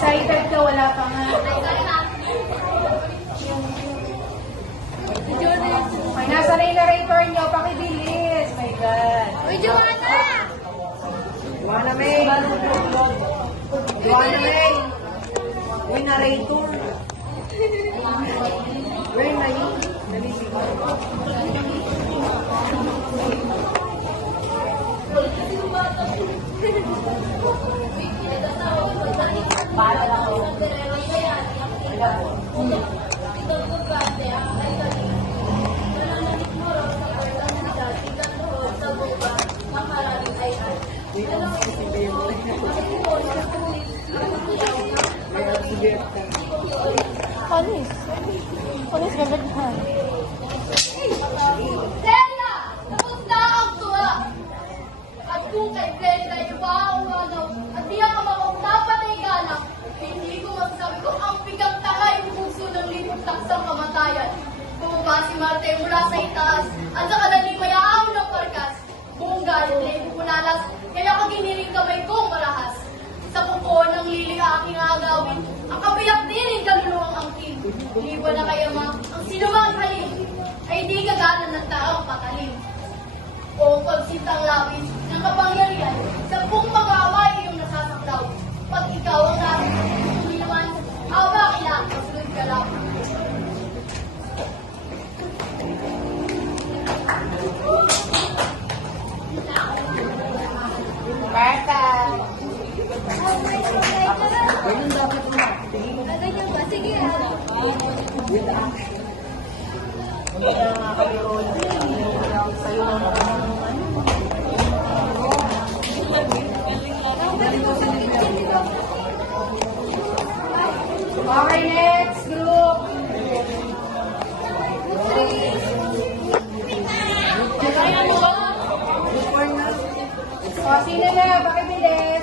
Excited ka, wala pa nga. May nasa na yung narrator nyo, pakibilis. My God. Uy, Joanna! Joanna May! Joanna May! Uy, narrator! Where na yun? Panis. Panis gagaghan. Stella! Tapos na ang tuwa! At kung kay Brenda ay umagaw at di ang kamamang dapat ay gala, hindi ko masasabi kung ang bigang tanga yung puso ng libong taksang kamatayan. Bumaba si Marte mula sa itaas at sa kanaling mayaam ng parkas. Buong galit na ipupulalas, kaya kaginiring kamay kong marahas. Sa kuko ng lili aking agawin, ang kabiyak din yung kaluluwang angkin. Liwa na kaya ma, ang sinumang halim, ay di kagana ng taong patalim. O pagsitang labis ng kapangyarihan, sa buong mag-aaway iyong nasasaklaw. Pag ikaw ang nasa, hindi naman, awa kailangan, kasunod ka lang. Marta! Ganun dapat mo. Ganyan ba? Sige ah. Kaya nga kayo, sa'yo lang ako ng Okay, next group. O, sino na? Pakibilis.